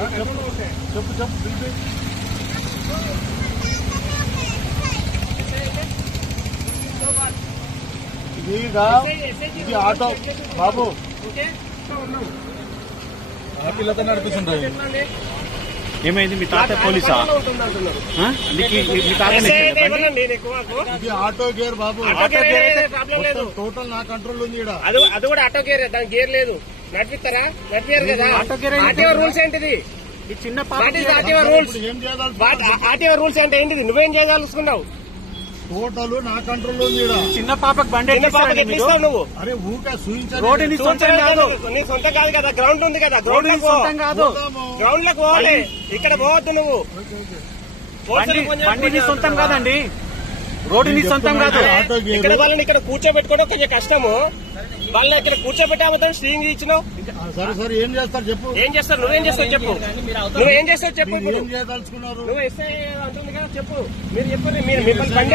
చెప్పు ఇది ఆటో బాబు పిల్లతో నడిపిస్తుంటాయి. ఏమైంది? మీ తాత పోలీసా? మీ తాత ఇది ఆటో గేర్ బాబు. టోటల్ నా కంట్రోల్ ఉంది. అది కూడా ఆటో గేర్, దాని గేర్ లేదు. నడిపిస్తారా? నడిపారు కదా. ఆర్టీఓ రూల్స్ ఏంటిది? చిన్న ఆర్టీఓ రూల్స్. ఆర్టీఓ రూల్స్ అంటే ఏంటిది? నువ్వేం చేయదలుచుకున్నావు? టోటల్ నా కంట్రోల్ ఉంది. చిన్న పాపకు బండి నువ్వు అరే ఊకే రోడ్డు నీ సొంతం కాదు. నీ సొంతం కాదు కదా, గ్రౌండ్ ఉంది కదా, గ్రౌండ్ లో సొంతం కాదు. గ్రౌండ్ లోకి పోవాలి, ఇక్కడ పోవద్దు నువ్వు. బండి నీ సొంతం కాదండి, రోడ్డు నీ సొంతం కాదు. ఇక్కడ వాళ్ళని ఇక్కడ కూర్చోబెట్టుకోవడం కొంచెం కష్టము. వాళ్ళని ఇక్కడ కూర్చోబెట్టామని స్టీరింగ్ ఇచ్చినావు. సరే సరే ఏం చేస్తారు చెప్పు. ఏం చేస్తారు? నువ్వేం చేస్తావు చెప్పు. నువ్వేం చేస్తావు చెప్పు. ఏం చేయదలుచుకున్నారు? నువ్వు ఎస్ఐ అంటుంది కదా, చెప్పు. మీరు చెప్పండి. మీరు మిమ్మల్ని